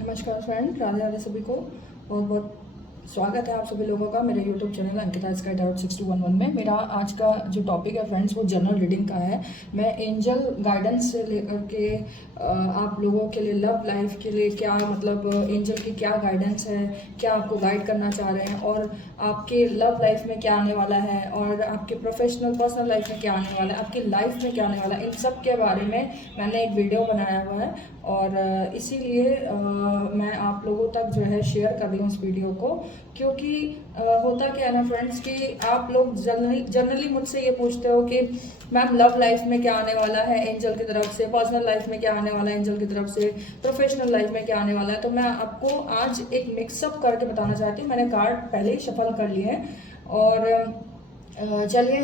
नमस्कार फ्रेंड, राधे राधे सभी को। बहुत बहुत स्वागत है आप सभी लोगों का मेरे यूट्यूब चैनल अंकिता स्काई टारॉट 6211 में। मेरा आज का जो टॉपिक है फ्रेंड्स वो जनरल रीडिंग का है। मैं एंजल गाइडेंस से लेकर के आप लोगों के लिए लव लाइफ के लिए क्या मतलब एंजल की क्या गाइडेंस है, क्या आपको गाइड करना चाह रहे हैं और आपके लव लाइफ में क्या आने वाला है और आपके प्रोफेशनल पर्सनल लाइफ में क्या आने वाला है, आपकी लाइफ में क्या आने वाला है, इन सब के बारे में मैंने एक वीडियो बनाया हुआ है और इसीलिए मैं आप लोगों तक जो है शेयर कर रही हूँ इस वीडियो को। क्योंकि होता क्या है ना फ्रेंड्स कि आप लोग जनरली मुझसे ये पूछते हो कि मैम लव लाइफ में क्या आने वाला है एंजल की तरफ से, पर्सनल लाइफ में क्या आने वाला है एंजल की तरफ से, प्रोफेशनल लाइफ में क्या आने वाला है। तो मैं आपको आज एक मिक्सअप करके बताना चाहती हूँ। मैंने कार्ड पहले ही शफल कर लिए हैं और चलिए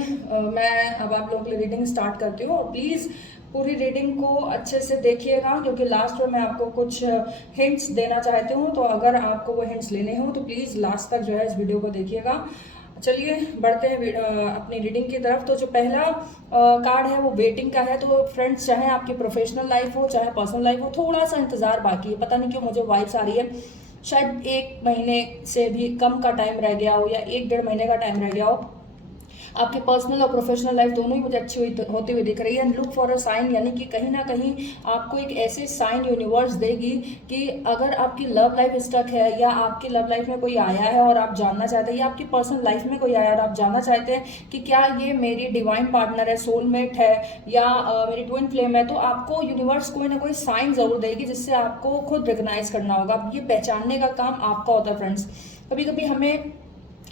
मैं अब आप लोगों के लिए रीडिंग स्टार्ट करती हूँ। और प्लीज़ पूरी रीडिंग को अच्छे से देखिएगा क्योंकि लास्ट में मैं आपको कुछ हिंट्स देना चाहती हूँ। तो अगर आपको वो हिंट्स लेने हो तो प्लीज़ लास्ट तक जो है इस वीडियो को देखिएगा। चलिए बढ़ते हैं अपनी रीडिंग की तरफ। तो जो पहला कार्ड है वो वेटिंग का है। तो फ्रेंड्स, चाहे आपकी प्रोफेशनल लाइफ हो चाहे पर्सनल लाइफ हो, थोड़ा सा इंतज़ार बाकी है। पता नहीं क्यों मुझे वाइब्स आ रही है शायद 1 महीने से भी कम का टाइम रह गया हो या 1 डेढ़ महीने का टाइम रह गया हो। आपकी पर्सनल और प्रोफेशनल लाइफ दोनों ही मुझे अच्छी होती हुई दिख रही है। And look for a sign, यानी कि कहीं ना कहीं आपको एक ऐसे साइन यूनिवर्स देगी कि अगर आपकी लव लाइफ स्टक है या आपकी लव लाइफ में कोई आया है और आप जानना चाहते हैं, या आपकी पर्सनल लाइफ में कोई आया और आप जानना चाहते हैं कि क्या ये मेरी डिवाइन पार्टनर है, सोलमेट है या मेरी ट्विन फ्लेम है, तो आपको यूनिवर्स कोई ना कोई साइन जरूर देगी जिससे आपको खुद रिकग्नाइज करना होगा। ये पहचानने का काम आपका होता है फ्रेंड्स। कभी कभी हमें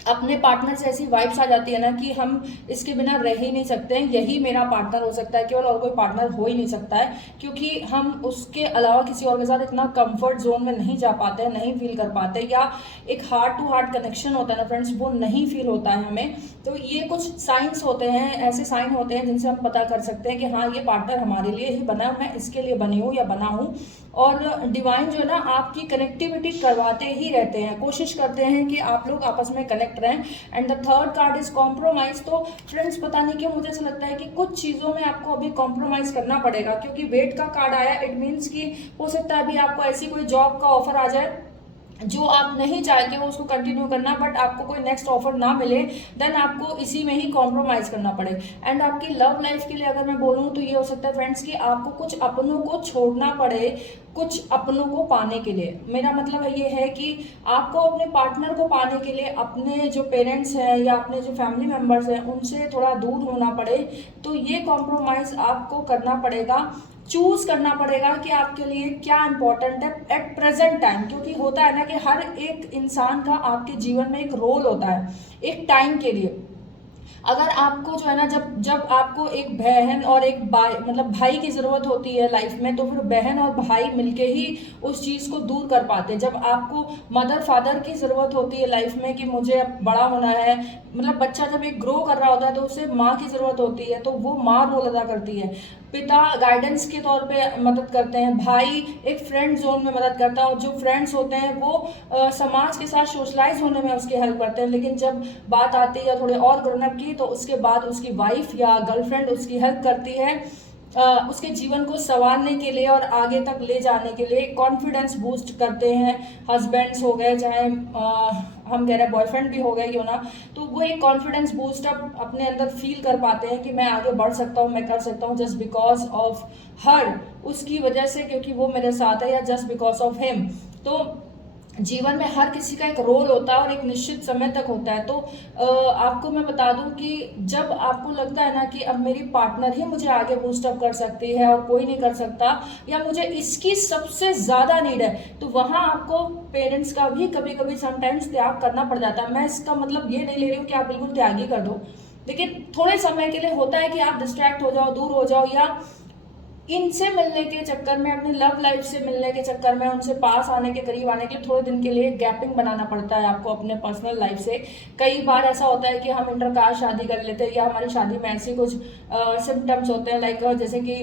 अपने पार्टनर से ऐसी वाइब्स आ जाती है ना कि हम इसके बिना रह ही नहीं सकते हैं, यही मेरा पार्टनर हो सकता है, केवल और कोई पार्टनर हो ही नहीं सकता है, क्योंकि हम उसके अलावा किसी और के साथ इतना कंफर्ट जोन में नहीं जा पाते हैं, नहीं फील कर पाते, या एक हार्ट टू हार्ट कनेक्शन होता है ना फ्रेंड्स, वो नहीं फील होता है हमें। तो ये कुछ साइंस होते हैं, ऐसे साइन होते हैं जिनसे हम पता कर सकते हैं कि हाँ ये पार्टनर हमारे लिए ही बना, मैं इसके लिए बनी हूँ या बना हूँ। और डिवाइन जो है ना आपकी कनेक्टिविटी करवाते ही रहते हैं, कोशिश करते हैं कि आप लोग आपस में कनेक्ट रहें। And the third card is compromise. तो फ्रेंड्स, पता नहीं क्यों मुझे ऐसा लगता है कि कुछ चीज़ों में आपको अभी कॉम्प्रोमाइज करना पड़ेगा, क्योंकि वेट का कार्ड आया। इट मीन्स कि हो सकता है अभी आपको ऐसी कोई जॉब का ऑफर आ जाए जो आप नहीं चाहते हो उसको कंटिन्यू करना, बट आपको कोई नेक्स्ट ऑफर ना मिले, देन आपको इसी में ही कॉम्प्रोमाइज करना पड़े। एंड आपकी लव लाइफ के लिए अगर मैं बोलूँ तो ये हो सकता है फ्रेंड्स कि आपको कुछ अपनों को छोड़ना पड़े कुछ अपनों को पाने के लिए। मेरा मतलब ये है कि आपको अपने पार्टनर को पाने के लिए अपने जो पेरेंट्स हैं या अपने जो फैमिली मेम्बर्स हैं उनसे थोड़ा दूर होना पड़े। तो ये कॉम्प्रोमाइज आपको करना पड़ेगा, चूज करना पड़ेगा कि आपके लिए क्या इंपॉर्टेंट है एट प्रेजेंट टाइम। क्योंकि होता है ना कि हर एक इंसान का आपके जीवन में एक रोल होता है एक टाइम के लिए। अगर आपको जो है ना जब जब आपको एक बहन और एक भाई की ज़रूरत होती है लाइफ में, तो फिर बहन और भाई मिलके ही उस चीज़ को दूर कर पाते हैं। जब आपको मदर फादर की ज़रूरत होती है लाइफ में कि मुझे अब बड़ा होना है, मतलब बच्चा जब एक ग्रो कर रहा होता है तो उसे माँ की ज़रूरत होती है, तो वो माँ रोल अदा करती है। पिता गाइडेंस के तौर पे मदद करते हैं, भाई एक फ्रेंड जोन में मदद करता है, और जो फ्रेंड्स होते हैं वो समाज के साथ सोशलाइज होने में उसकी हेल्प करते हैं। लेकिन जब बात आती है थोड़े और ग्रोन अप की, तो उसके बाद उसकी वाइफ या गर्लफ्रेंड उसकी हेल्प करती है उसके जीवन को संवारने के लिए और आगे तक ले जाने के लिए, कॉन्फिडेंस बूस्ट करते हैं। हस्बैंड्स हो गए, चाहे हम कह रहे हैं बॉयफ्रेंड भी हो गए क्यों ना, तो वो एक कॉन्फिडेंस बूस्ट अप अपने अंदर फील कर पाते हैं कि मैं आगे बढ़ सकता हूँ, मैं कर सकता हूँ, जस्ट बिकॉज ऑफ हर, उसकी वजह से, क्योंकि वो मेरे साथ है, या जस्ट बिकॉज ऑफ हिम। तो जीवन में हर किसी का एक रोल होता है और एक निश्चित समय तक होता है। तो आपको मैं बता दूं कि जब आपको लगता है ना कि अब मेरी पार्टनर ही मुझे आगे बूस्ट अप कर सकती है और कोई नहीं कर सकता, या मुझे इसकी सबसे ज़्यादा नीड है, तो वहाँ आपको पेरेंट्स का भी कभी कभी समटाइम्स त्याग करना पड़ जाता है। मैं इसका मतलब ये नहीं ले रही हूँ कि आप बिल्कुल त्याग ही कर दो, लेकिन थोड़े समय के लिए होता है कि आप डिस्ट्रैक्ट हो जाओ, दूर हो जाओ, या इनसे मिलने के चक्कर में, अपनी लव लाइफ से मिलने के चक्कर में, उनसे पास आने के करीब आने के लिए थोड़े दिन के लिए गैपिंग बनाना पड़ता है आपको अपने पर्सनल लाइफ से। कई बार ऐसा होता है कि हम इंटरकास्ट शादी कर लेते हैं, या हमारी शादी में ऐसे कुछ सिम्टम्स होते हैं, लाइक जैसे कि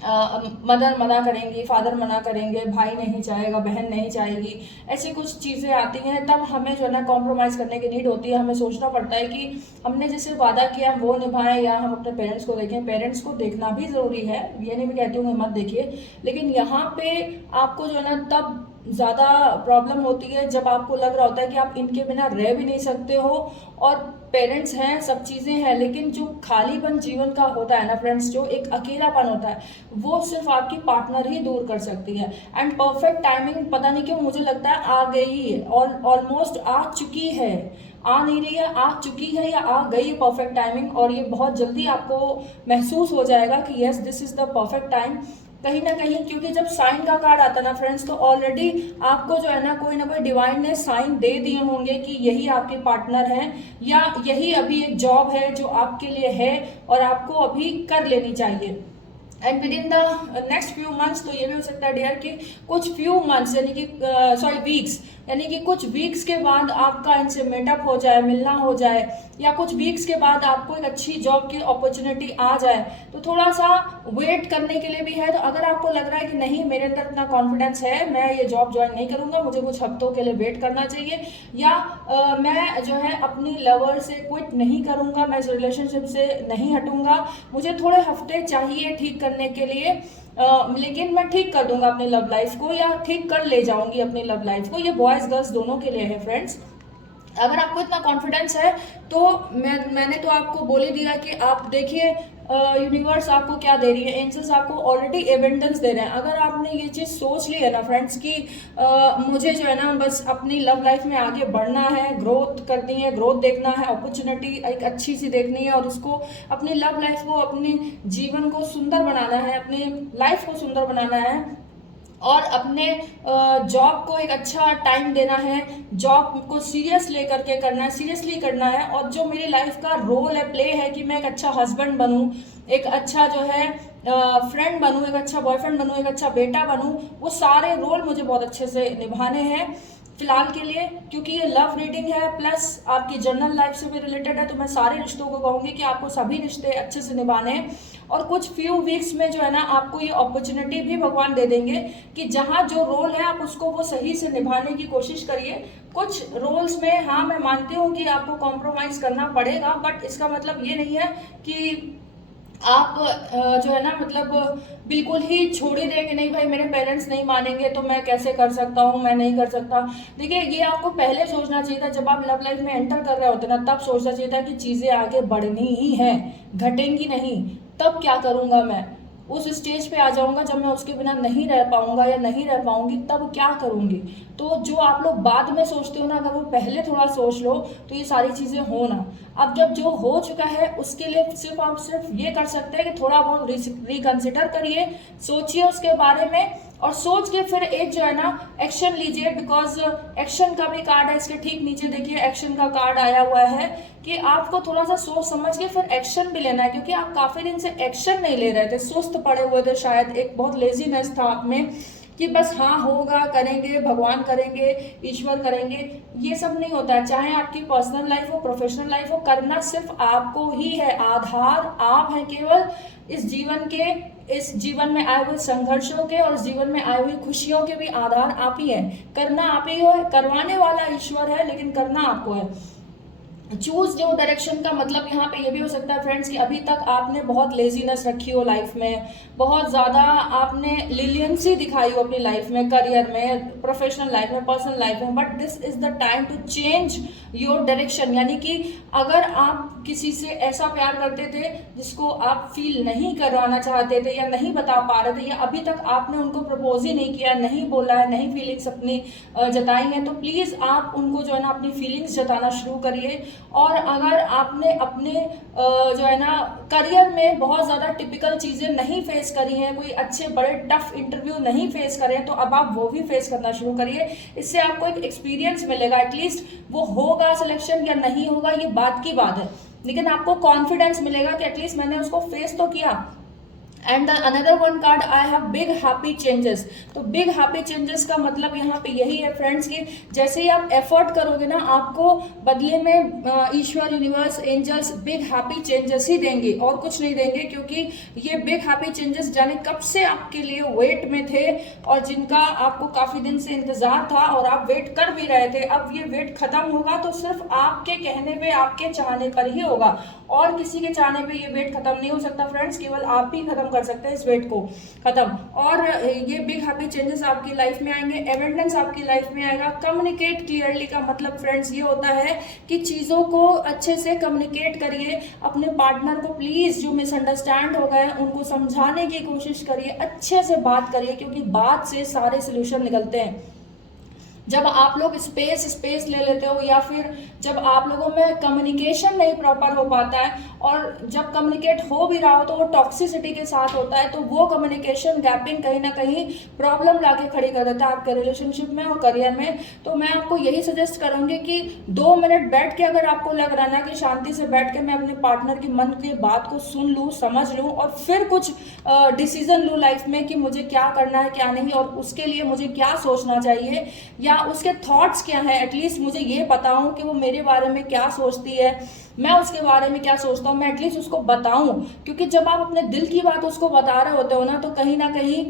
मदर मना करेंगी, फादर मना करेंगे, भाई नहीं चाहेगा, बहन नहीं चाहेगी, ऐसी कुछ चीज़ें आती हैं। तब हमें जो है ना कॉम्प्रोमाइज़ करने की नीड होती है। हमें सोचना पड़ता है कि हमने जैसे वादा किया वो निभाएं या हम अपने पेरेंट्स को देखें। पेरेंट्स को देखना भी ज़रूरी है, ये नहीं मैं कहती हूँ कि मत देखिए, लेकिन यहाँ पे आपको जो है ना तब ज़्यादा प्रॉब्लम होती है जब आपको लग रहा होता है कि आप इनके बिना रह भी नहीं सकते हो, और पेरेंट्स हैं, सब चीज़ें हैं, लेकिन जो खालीपन जीवन का होता है ना फ्रेंड्स, जो एक अकेलापन होता है, वो सिर्फ आपकी पार्टनर ही दूर कर सकती है। एंड परफेक्ट टाइमिंग पता नहीं क्यों मुझे लगता है आ गई है, और ऑलमोस्ट आ चुकी है, आ नहीं रही है, आ चुकी है या आ गई है परफेक्ट टाइमिंग। और ये बहुत जल्दी आपको महसूस हो जाएगा कि yes this is the perfect time, कहीं ना कहीं। क्योंकि जब साइन का कार्ड आता है ना फ्रेंड्स, तो ऑलरेडी आपको जो है ना कोई डिवाइन ने साइन दे दिए होंगे कि यही आपके पार्टनर हैं, या यही अभी एक जॉब है जो आपके लिए है और आपको अभी कर लेनी चाहिए। And with in the next few months, तो ये भी हो सकता है डियर कि कुछ फ्यू मंथ्स यानी कि वीक्स, यानी कि कुछ वीक्स के बाद आपका इनसे मीटअप हो जाए, मिलना हो जाए, या कुछ वीक्स के बाद आपको एक अच्छी जॉब की अपॉर्चुनिटी आ जाए। तो थोड़ा सा वेट करने के लिए भी है। तो अगर आपको लग रहा है कि नहीं मेरे अंदर इतना कॉन्फिडेंस है, मैं ये जॉब ज्वाइन नहीं करूँगा, मुझे कुछ हफ्तों के लिए वेट करना चाहिए, या मैं जो है अपनी लवर से क्विट नहीं करूँगा, मैं इस रिलेशनशिप से नहीं हटूँगा, मुझे थोड़े हफ्ते चाहिए ठीक करने के लिए, लेकिन मैं ठीक कर दूंगा अपनी लव लाइफ को, या ठीक कर ले जाऊंगी अपनी लव लाइफ को। ये बॉयज़ गर्ल्स दोनों के लिए है फ्रेंड्स। अगर आपको इतना कॉन्फिडेंस है तो मैंने तो आपको बोल ही दिया कि आप देखिए यूनिवर्स आपको क्या दे रही है, एंजल्स आपको ऑलरेडी एविडेंस दे रहे हैं। अगर आपने ये चीज़ सोच ली है ना फ्रेंड्स कि मुझे जो है ना बस अपनी लव लाइफ में आगे बढ़ना है, ग्रोथ करनी है, ग्रोथ देखना है, अपॉर्चुनिटी एक अच्छी सी देखनी है, और उसको अपनी लव लाइफ को, अपने जीवन को सुंदर बनाना है, अपनी लाइफ को सुंदर बनाना है, और अपने जॉब को एक अच्छा टाइम देना है, जॉब को सीरियस लेकर के करना है, सीरियसली करना है। और जो मेरी लाइफ का रोल है, प्ले है, कि मैं एक अच्छा हस्बैंड बनूं, एक अच्छा जो है फ्रेंड बनूं, एक अच्छा बॉयफ्रेंड बनूं, एक अच्छा बेटा बनूं, वो सारे रोल मुझे बहुत अच्छे से निभाने हैं फिलहाल के लिए। क्योंकि ये लव रीडिंग है प्लस आपकी जनरल लाइफ से भी रिलेटेड है, तो मैं सारे रिश्तों को कहूँगी कि आपको सभी रिश्ते अच्छे से निभाने हैं। और कुछ फ्यू वीक्स में जो है ना आपको ये अपॉर्चुनिटी भी भगवान दे देंगे कि जहाँ जो रोल है आप उसको वो सही से निभाने की कोशिश करिए। कुछ रोल्स में हाँ मैं मानती हूँ कि आपको कॉम्प्रोमाइज़ करना पड़ेगा, बट इसका मतलब ये नहीं है कि आप जो है ना मतलब बिल्कुल ही छोड़ ही दें कि नहीं भाई मेरे पेरेंट्स नहीं मानेंगे तो मैं कैसे कर सकता हूँ, मैं नहीं कर सकता। देखिए ये आपको पहले सोचना चाहिए था, जब आप लव लाइफ में एंटर कर रहे होते ना तब सोचना चाहिए था कि चीज़ें आगे बढ़नी ही हैं, घटेंगी नहीं। तब क्या करूँगा मैं, उस स्टेज पे आ जाऊंगा जब मैं उसके बिना नहीं रह पाऊंगा या नहीं रह पाऊंगी, तब क्या करूंगी। तो जो आप लोग बाद में सोचते हो ना, अगर वो पहले थोड़ा सोच लो तो ये सारी चीज़ें हो ना। अब जब जो हो चुका है उसके लिए सिर्फ ये कर सकते हैं कि थोड़ा बहुत रिकंसिडर करिए, सोचिए उसके बारे में, और सोच के फिर एक जो है ना एक्शन लीजिए। बिकॉज एक्शन का भी कार्ड है, इसके ठीक नीचे देखिए एक्शन का कार्ड आया हुआ है कि आपको थोड़ा सा सोच समझ के फिर एक्शन भी लेना है। क्योंकि आप काफ़ी दिन से एक्शन नहीं ले रहे थे, सुस्त पड़े हुए थे, शायद एक बहुत लेजीनेस था आप में कि बस हाँ होगा, करेंगे, भगवान करेंगे, ईश्वर करेंगे। ये सब नहीं होता है। चाहे आपकी पर्सनल लाइफ हो, प्रोफेशनल लाइफ हो, करना सिर्फ आपको ही है। आधार आप हैं केवल इस जीवन में आए हुए संघर्षों के और इस जीवन में आए हुए खुशियों के भी आधार आप ही हैं। करना आप ही हो, करवाने वाला ईश्वर है लेकिन करना आपको है। चूज योर डायरेक्शन का मतलब यहाँ पे ये भी हो सकता है फ्रेंड्स कि अभी तक आपने बहुत लेजीनेस रखी हो लाइफ में, बहुत ज़्यादा आपने लीलियंसी दिखाई हो अपनी लाइफ में, करियर में, प्रोफेशनल लाइफ में, पर्सनल लाइफ में। But this is the time to change your direction. यानी कि अगर आप किसी से ऐसा प्यार करते थे जिसको आप फील नहीं करवाना चाहते थे या नहीं बता पा रहे थे, या अभी तक आपने उनको प्रपोज ही नहीं किया, नहीं बोला है, नहीं फीलिंग्स अपनी जताई हैं, तो प्लीज़ आप उनको जो है ना अपनी फीलिंग्स जताना शुरू करिए। और अगर आपने अपने जो है ना करियर में बहुत ज़्यादा टिपिकल चीज़ें नहीं फेस करी हैं, कोई अच्छे बड़े टफ इंटरव्यू नहीं फेस करें, तो अब आप वो भी फेस करना शुरू करिए। इससे आपको एक एक्सपीरियंस मिलेगा। एटलीस्ट वो होगा सिलेक्शन या नहीं होगा ये बात की बात है, लेकिन आपको कॉन्फिडेंस मिलेगा कि एटलीस्ट मैंने उसको फेस तो किया। And another one card I have big happy changes. तो बिग हैप्पी चेंजेस का मतलब यहाँ पे यही है फ्रेंड्स कि जैसे ही आप एफर्ट करोगे ना, आपको बदले में ईश्वर, universe, angels big happy changes ही देंगे और कुछ नहीं देंगे, क्योंकि ये बिग हैप्पी चेंजेस जाने कब से आपके लिए वेट में थे और जिनका आपको काफ़ी दिन से इंतज़ार था और आप वेट कर भी रहे थे। अब ये वेट ख़त्म होगा तो सिर्फ आपके कहने पे, आपके चाहने पर ही होगा, और किसी के चाहने पे ये वेट खत्म नहीं हो सकता फ्रेंड्स। केवल आप ही खत्म कर सकते हैं इस वेट को खत्म। और ये बिग हैप्पी चेंजेस आपकी लाइफ में आएंगे, एबंडेंस आपकी लाइफ में आएगा। कम्युनिकेट क्लियरली का मतलब फ्रेंड्स ये होता है कि चीज़ों को अच्छे से कम्युनिकेट करिए। अपने पार्टनर को प्लीज़, जो मिसअंडरस्टैंड हो गए उनको समझाने की कोशिश करिए, अच्छे से बात करिए, क्योंकि बात से सारे सोल्यूशन निकलते हैं। जब आप लोग स्पेस ले लेते हो, या फिर जब आप लोगों में कम्युनिकेशन नहीं प्रॉपर हो पाता है, और जब कम्युनिकेट हो भी रहा हो तो वो टॉक्सिसिटी के साथ होता है, तो वो कम्युनिकेशन गैपिंग कहीं ना कहीं प्रॉब्लम लाके खड़ी कर देता है आपके रिलेशनशिप में और करियर में। तो मैं आपको यही सजेस्ट करूँगी कि 2 मिनट बैठ के, अगर आपको लग रहा ना कि शांति से बैठ के मैं अपने पार्टनर की मन की बात को सुन लूँ, समझ लूँ और फिर कुछ डिसीजन लूँ लाइफ में कि मुझे क्या करना है क्या नहीं, और उसके लिए मुझे क्या सोचना चाहिए या उसके थॉट्स क्या है, एटलीस्ट मुझे ये बताऊं कि वो मेरे बारे में क्या सोचती है, मैं उसके बारे में क्या सोचता हूँ, मैं एटलीस्ट उसको बताऊं। क्योंकि जब आप अपने दिल की बात उसको बता रहे होते हो ना, तो कहीं ना कहीं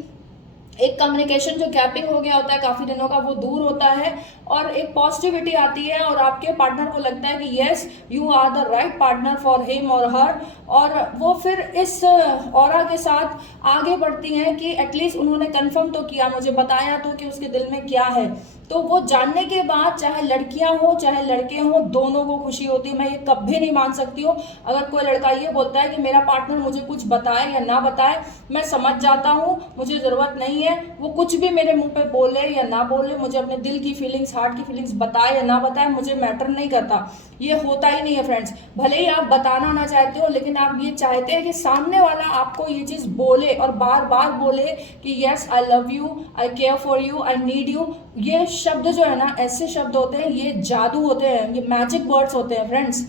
एक कम्युनिकेशन जो गैपिंग हो गया होता है काफ़ी दिनों का, वो दूर होता है और एक पॉजिटिविटी आती है, और आपके पार्टनर को लगता है कि yes you are the right partner for him और हर, और वो फिर इस ऑरा के साथ आगे बढ़ती हैं कि एटलीस्ट उन्होंने कंफर्म तो किया, मुझे बताया तो कि उसके दिल में क्या है। तो वो जानने के बाद चाहे लड़कियां हो चाहे लड़के हों, दोनों को खुशी होती है। मैं ये कभी नहीं मान सकती हूँ अगर कोई लड़का ये बोलता है कि मेरा पार्टनर मुझे कुछ बताए या ना बताए, मैं समझ जाता हूँ, मुझे ज़रूरत नहीं है वो कुछ भी मेरे मुंह पे बोले या ना बोले, मुझे अपने दिल की फीलिंग्स, हार्ट की फीलिंग्स बताए या ना बताए, मुझे मैटर नहीं करता। ये होता ही नहीं है फ्रेंड्स। भले ही आप बताना ना चाहते हो, लेकिन आप ये चाहते हैं कि सामने वाला आपको ये चीज़ बोले और बार बार बोले कि yes I love you, I care for you, I need you. ये शब्द जो है ना, ऐसे शब्द होते हैं, ये जादू होते हैं, ये मैजिक वर्ड्स होते हैं फ्रेंड्स।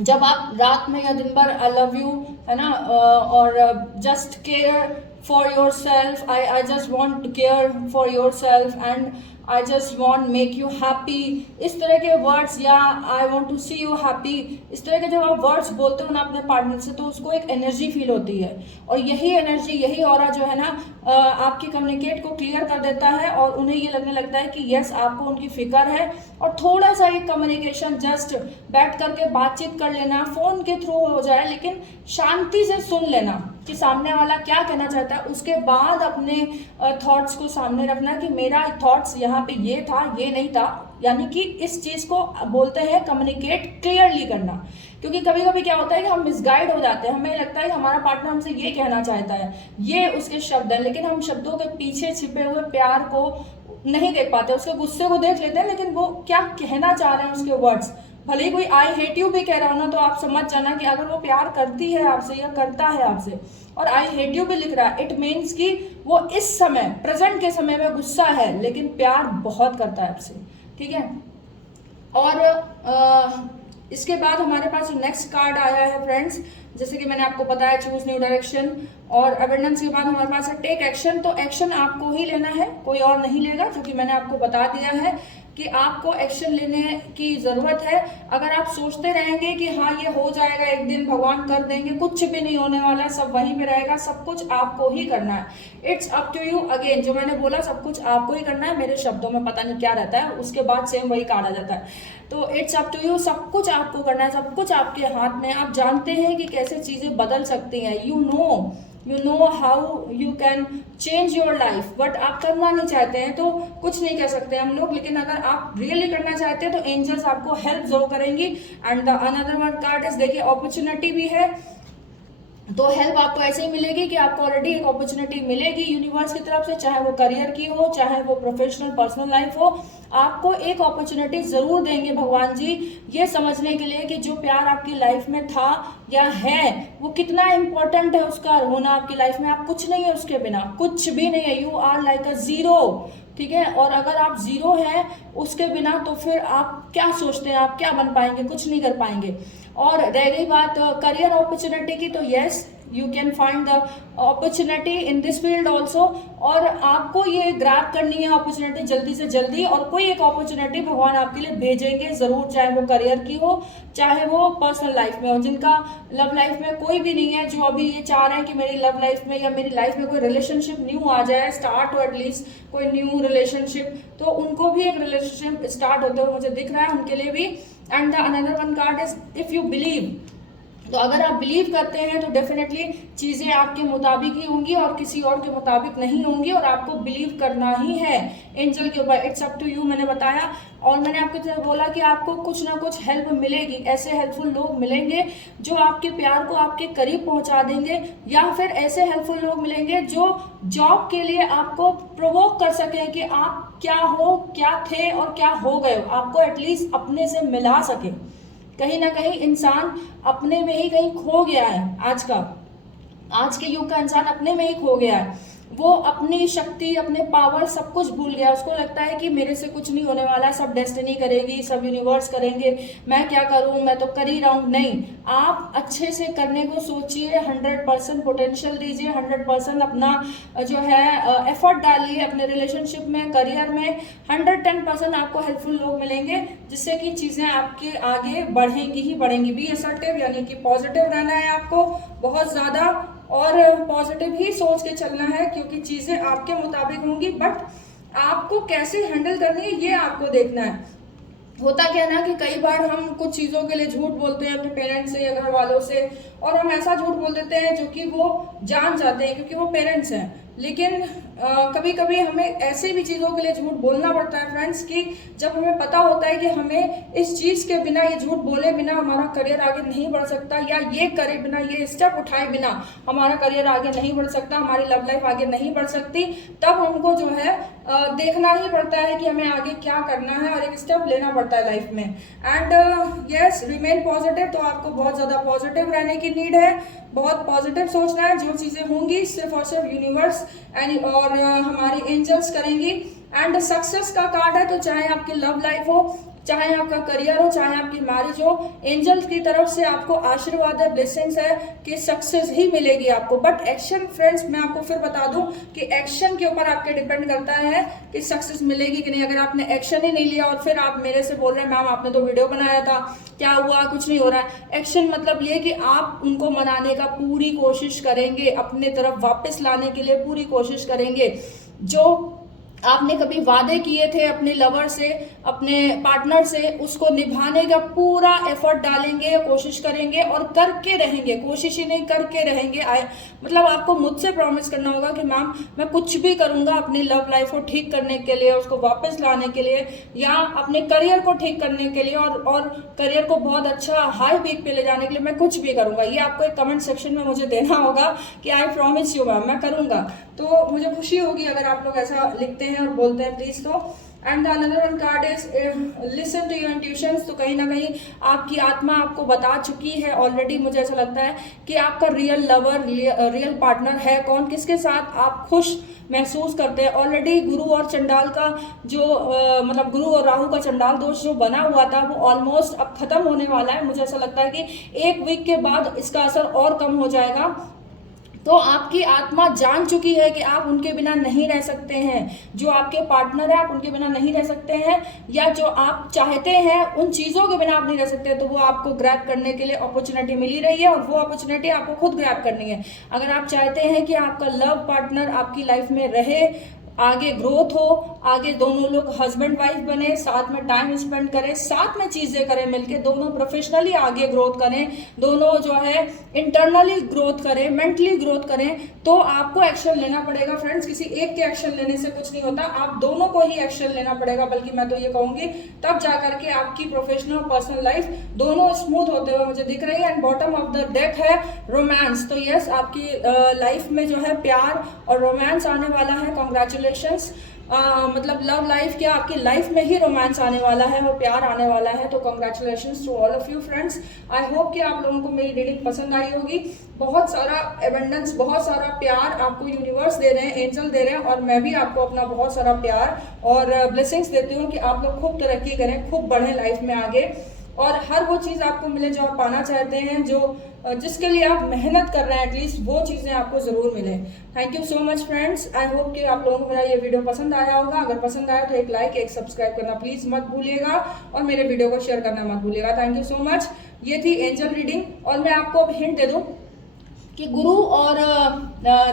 जब आप रात में या दिन भर आई लव यू, है ना, और just care for yourself, I just want to care for yourself and I just want make you happy, इस तरह के वर्ड्स, या I want to see you happy, इस तरह के जब आप वर्ड्स बोलते हो ना अपने पार्टनर से, तो उसको एक एनर्जी फील होती है, और यही एनर्जी, यही ऑरा जो है ना आपकी कम्युनिकेट को क्लियर कर देता है, और उन्हें ये लगने लगता है कि यस आपको उनकी फिक्र है। और थोड़ा सा ये कम्युनिकेशन जस्ट बैठ करके बातचीत कर लेना, फ़ोन के थ्रू हो जाए, लेकिन शांति से सुन लेना कि सामने वाला क्या कहना चाहता है, उसके बाद अपने थॉट्स को सामने रखना कि मेरा थॉट्स यहाँ पे ये था, ये नहीं था, यानी कि इस चीज़ को बोलते हैं कम्युनिकेट क्लियरली करना। क्योंकि कभी कभी क्या होता है कि हम मिसगाइड हो जाते हैं, हमें लगता है कि हमारा पार्टनर हमसे ये कहना चाहता है, ये उसके शब्द हैं, लेकिन हम शब्दों के पीछे छिपे हुए प्यार को नहीं देख पाते, उसके गुस्से को देख लेते हैं, लेकिन वो क्या कहना चाह रहे हैं उसके वर्ड्स। भले ही कोई आई हेट यू भी कह रहा हो ना, तो आप समझ जाना कि अगर वो प्यार करती है आपसे या करता है आपसे और आई हेट यू भी लिख रहा है, इट मीन्स कि वो इस समय, प्रेजेंट के समय में गुस्सा है, लेकिन प्यार बहुत करता है आपसे, ठीक है। और इसके बाद हमारे पास नेक्स्ट कार्ड आया है फ्रेंड्स, जैसे कि मैंने आपको बताया चूज न्यू डायरेक्शन, और अबंडेंस के बाद हमारे पास है टेक एक्शन। तो एक्शन आपको ही लेना है, कोई और नहीं लेगा, क्योंकि मैंने आपको बता दिया है कि आपको एक्शन लेने की ज़रूरत है। अगर आप सोचते रहेंगे कि हाँ ये हो जाएगा, एक दिन भगवान कर देंगे, कुछ भी नहीं होने वाला है, सब वहीं पे रहेगा, सब कुछ आपको ही करना है। It's up to you. Again जो मैंने बोला, सब कुछ आपको ही करना है, मेरे शब्दों में पता नहीं क्या रहता है, उसके बाद सेम वही कार्ड आ जाता है। तो इट्स अप टू यू, सब कुछ आपको करना है, सब कुछ आपके हाथ में। आप जानते हैं कि कैसे चीज़ें बदल सकती हैं, you know how you can change your life, but आप करना नहीं चाहते हैं तो कुछ नहीं कह सकते हम लोग। लेकिन अगर आप रियली करना चाहते हैं तो एंजल्स आपको हेल्प जरूर करेंगी। And the another one card is, देखिए अपॉर्चुनिटी भी है, तो हेल्प आपको ऐसे ही मिलेगी कि आपको ऑलरेडी एक अपॉर्चुनिटी मिलेगी यूनिवर्स की तरफ से, चाहे वो करियर की हो, चाहे वो प्रोफेशनल पर्सनल लाइफ हो, आपको एक अपॉर्चुनिटी ज़रूर देंगे भगवान जी, ये समझने के लिए कि जो प्यार आपकी लाइफ में था या है वो कितना इम्पोर्टेंट है उसका होना आपकी लाइफ में। आप कुछ नहीं है उसके बिना, कुछ भी नहीं है, you are like a zero, ठीक है। और अगर आप ज़ीरो हैं उसके बिना, तो फिर आप क्या सोचते हैं, आप क्या बन पाएंगे, कुछ नहीं कर पाएंगे। और रह गई बात करियर अपॉर्चुनिटी की, तो yes you can find the opportunity in this field also. और आपको ये ग्रैब करनी है अपॉर्चुनिटी जल्दी से जल्दी, और कोई एक अपॉर्चुनिटी भगवान आपके लिए भेजेंगे ज़रूर, चाहे वो करियर की हो चाहे वो पर्सनल लाइफ में हो। जिनका लव लाइफ में कोई भी नहीं है, जो अभी ये चाह रहे हैं कि मेरी लव लाइफ में या मेरी लाइफ में कोई रिलेशनशिप न्यू आ जाए, स्टार्ट हो एटलीस्ट कोई न्यू रिलेशनशिप, तो उनको भी एक रिलेशनशिप स्टार्ट होते हुए मुझे दिख रहा है, उनके लिए भी। And the another one card is if you believe, तो अगर आप बिलीव करते हैं तो डेफिनेटली चीज़ें आपके मुताबिक ही होंगी और किसी और के मुताबिक नहीं होंगी, और आपको बिलीव करना ही है एंजल के ऊपर। इट्स अप टू यू, मैंने बताया। और मैंने आपकी तरफ बोला कि आपको कुछ ना कुछ हेल्प मिलेगी, ऐसे हेल्पफुल लोग मिलेंगे जो आपके प्यार को आपके करीब पहुंचा देंगे, या फिर ऐसे हेल्पफुल लोग मिलेंगे जो जॉब के लिए आपको प्रोवोक कर सकें कि आप क्या हो, क्या थे और क्या हो गए हो, आपको एटलीस्ट अपने से मिला सके। कहीं ना कहीं इंसान अपने में ही कहीं खो गया है, आज के युग का इंसान अपने में ही खो गया है। वो अपनी शक्ति, अपने पावर, सब कुछ भूल गया। उसको लगता है कि मेरे से कुछ नहीं होने वाला, सब डेस्टिनी करेगी, सब यूनिवर्स करेंगे, मैं क्या करूं, मैं तो कर ही रहा हूं। नहीं, आप अच्छे से करने को सोचिए, 100% पोटेंशियल दीजिए, 100% अपना जो है एफर्ट डालिए अपने रिलेशनशिप में, करियर में। 110% आपको हेल्पफुल लोग मिलेंगे जिससे कि चीज़ें आपके आगे बढ़ेंगी ही बढ़ेंगी। बी असर्टिव, यानी कि पॉजिटिव रहना है आपको बहुत ज़्यादा, और पॉजिटिव ही सोच के चलना है, क्योंकि चीज़ें आपके मुताबिक होंगी, बट आपको कैसे हैंडल करनी है ये आपको देखना है। होता क्या है ना कि कई बार हम कुछ चीज़ों के लिए झूठ बोलते हैं अपने पेरेंट्स से या घर वालों से, और हम ऐसा झूठ बोल देते हैं जो कि वो जान जाते हैं क्योंकि वो पेरेंट्स हैं। लेकिन कभी कभी हमें ऐसे भी चीज़ों के लिए झूठ बोलना पड़ता है फ्रेंड्स, कि जब हमें पता होता है कि हमें इस चीज़ के बिना, ये झूठ बोले बिना हमारा करियर आगे नहीं बढ़ सकता, या ये करे बिना, ये स्टेप उठाए बिना हमारा करियर आगे नहीं बढ़ सकता, हमारी लव लाइफ आगे नहीं बढ़ सकती, तब हमको जो है देखना ही पड़ता है कि हमें आगे क्या करना है और एक स्टेप लेना पड़ता है लाइफ में। And yes, remain positive. तो आपको बहुत ज़्यादा पॉजिटिव रहने की नीड है, बहुत पॉजिटिव सोचना है। जो चीज़ें होंगी सिर्फ और सिर्फ यूनिवर्स और हमारी एंजल्स करेंगी। एंड सक्सेस का कार्ड है, तो चाहे आपकी लव लाइफ हो, चाहे आपका करियर हो, चाहे आपकी मैरिज हो, एंजल्स की तरफ से आपको आशीर्वाद है, ब्लेसिंग्स है कि सक्सेस ही मिलेगी आपको। बट एक्शन फ्रेंड्स, मैं आपको फिर बता दूं कि एक्शन के ऊपर आपके डिपेंड करता है कि सक्सेस मिलेगी कि नहीं। अगर आपने एक्शन ही नहीं लिया और फिर आप मेरे से बोल रहे हैं मैम आपने तो वीडियो बनाया था, क्या हुआ, कुछ नहीं हो रहा है। एक्शन मतलब ये कि आप उनको मनाने का पूरी कोशिश करेंगे, अपने तरफ वापस लाने के लिए पूरी कोशिश करेंगे। जो आपने कभी वादे किए थे अपने लवर से, अपने पार्टनर से, उसको निभाने का पूरा एफर्ट डालेंगे, कोशिश करेंगे और करके रहेंगे। कोशिश ही नहीं, करके रहेंगे। मतलब आपको मुझसे प्रॉमिस करना होगा कि मैम मैं कुछ भी करूंगा अपनी लव लाइफ को ठीक करने के लिए, उसको वापस लाने के लिए, या अपने करियर को ठीक करने के लिए, और करियर को बहुत अच्छा हाई पीक पे ले जाने के लिए मैं कुछ भी करूंगा। ये आपको एक कमेंट सेक्शन में मुझे देना होगा कि आई प्रॉमिस यू मैम, मैं करूंगा। तो मुझे खुशी होगी अगर आप लोग ऐसा लिखते हैं और बोलते हैं प्लीज। तो and another one card is listen to your intuitions. तो कहीं ना कहीं आपकी आत्मा आपको बता चुकी है ऑलरेडी, मुझे ऐसा लगता है कि आपका रियल लवर, रियल पार्टनर है कौन, किसके साथ आप खुश महसूस करते हैं। ऑलरेडी गुरु और चंडाल का जो मतलब गुरु और राहु का चंडाल दोष जो बना हुआ था वो ऑलमोस्ट अब खत्म होने वाला है। मुझे ऐसा लगता है कि 1 वीक के बाद इसका असर और कम हो जाएगा। तो आपकी आत्मा जान चुकी है कि आप उनके बिना नहीं रह सकते हैं। जो आपके पार्टनर है आप उनके बिना नहीं रह सकते हैं, या जो आप चाहते हैं उन चीज़ों के बिना आप नहीं रह सकते। तो वो आपको ग्रैब करने के लिए अपॉर्चुनिटी मिली रही है, और वो अपॉर्चुनिटी आपको खुद ग्रैब करनी है। अगर आप चाहते हैं कि आपका लव पार्टनर आपकी लाइफ में रहे, आगे ग्रोथ हो, आगे दोनों लोग हस्बैंड वाइफ बने, साथ में टाइम स्पेंड करें, साथ में चीज़ें करें मिलके, दोनों प्रोफेशनली आगे ग्रोथ करें, दोनों जो है इंटरनली ग्रोथ करें, मेंटली ग्रोथ करें, तो आपको एक्शन लेना पड़ेगा फ्रेंड्स। किसी एक के एक्शन लेने से कुछ नहीं होता, आप दोनों को ही एक्शन लेना पड़ेगा। बल्कि मैं तो ये कहूँगी तब जा करके आपकी प्रोफेशनल और पर्सनल लाइफ दोनों स्मूथ होते हुए मुझे दिख रही है। And bottom of the deck है रोमांस। तो यस, आपकी लाइफ में जो है प्यार और रोमांस आने वाला है। कॉन्ग्रेचुलेशन। मतलब लव लाइफ क्या, आपकी लाइफ में ही रोमांस आने वाला है और प्यार आने वाला है। तो congratulations to all of you friends. I hope कि आप लोगों को मेरी रीडिंग पसंद आई होगी। बहुत सारा एबंडेंस, बहुत सारा प्यार आपको यूनिवर्स दे रहे हैं, एंजल दे रहे हैं, और मैं भी आपको अपना बहुत सारा प्यार और ब्लेसिंग्स देती हूँ कि आप लोग खूब तरक्की करें, खूब बढ़ें लाइफ में आगे। और हर वो चीज़ आपको मिले जो आप पाना चाहते हैं, जो जिसके लिए आप मेहनत कर रहे हैं, एटलीस्ट वो चीज़ें आपको ज़रूर मिले। Thank you so much friends. I hope कि आप लोगों को मेरा ये वीडियो पसंद आया होगा। अगर पसंद आया तो एक लाइक, एक सब्सक्राइब करना प्लीज़ मत भूलिएगा और मेरे वीडियो को शेयर करना मत भूलिएगा। Thank you so much. ये थी एंजल रीडिंग। और मैं आपको अब हिंट दे दूँ कि गुरु और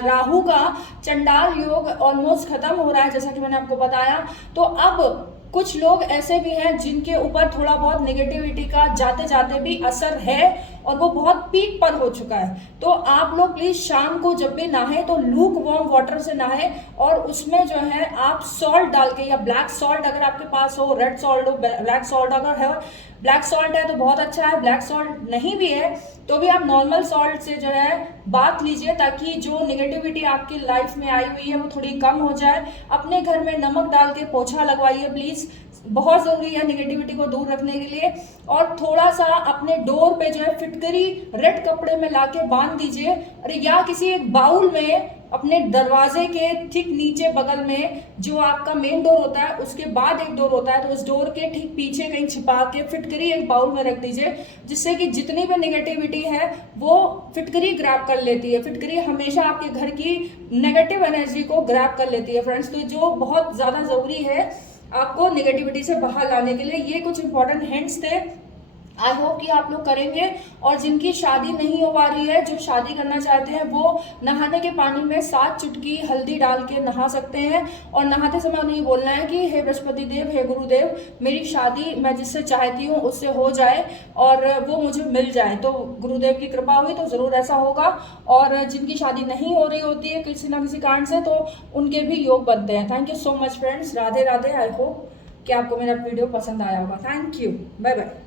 राहु का चंडाल योग ऑलमोस्ट खत्म हो रहा है, जैसा कि मैंने आपको बताया। तो अब कुछ लोग ऐसे भी हैं जिनके ऊपर थोड़ा बहुत नेगेटिविटी का जाते जाते भी असर है और वो बहुत पीक पर हो चुका है। तो आप लोग प्लीज शाम को जब भी नहाए तो लूक वार्म वाटर से नहाए और उसमें जो है आप सॉल्ट डाल के, या ब्लैक सॉल्ट अगर आपके पास हो, रेड सॉल्ट हो, ब्लैक सॉल्ट अगर है, ब्लैक सॉल्ट है तो बहुत अच्छा है, ब्लैक सॉल्ट नहीं भी है तो भी आप नॉर्मल सॉल्ट से जो है बात लीजिए, ताकि जो नेगेटिविटी आपकी लाइफ में आई हुई है वो थोड़ी कम हो जाए। अपने घर में नमक डाल के पोछा लगवाइए प्लीज, बहुत जरूरी है नेगेटिविटी को दूर रखने के लिए। और थोड़ा सा अपने डोर पे जो है फिटकरी रेड कपड़े में लाके बांध दीजिए, या किसी एक बाउल में अपने दरवाजे के ठीक नीचे बगल में, जो आपका मेन डोर होता है उसके बाद एक डोर होता है, तो उस डोर के ठीक पीछे कहीं छिपा के फिटकरी एक बाउल में रख दीजिए, जिससे कि जितनी भी नेगेटिविटी है वो फिटकरी ग्रैब कर लेती है। फिटकरी हमेशा आपके घर की नेगेटिव एनर्जी को ग्रैब कर लेती है फ्रेंड्स, तो जो बहुत ज़्यादा ज़रूरी है आपको नेगेटिविटी से बाहर लाने के लिए। ये कुछ इंपॉर्टेंट हिंट्स थे, आई होप कि आप लोग करेंगे। और जिनकी शादी नहीं हो पा रही है, जो शादी करना चाहते हैं, वो नहाने के पानी में 7 चुटकी हल्दी डाल के नहा सकते हैं। और नहाते समय उन्हें बोलना है कि हे बृहस्पति देव, हे गुरुदेव, मेरी शादी मैं जिससे चाहती हूँ उससे हो जाए और वो मुझे मिल जाए। तो गुरुदेव की कृपा हुई तो ज़रूर ऐसा होगा। और जिनकी शादी नहीं हो रही होती है किसी ना किसी कारण से, तो उनके भी योग बनते हैं। Thank you so much friends. Radhe Radhe. I hope कि आपको मेरा वीडियो पसंद आया होगा। Thank you. Bye bye.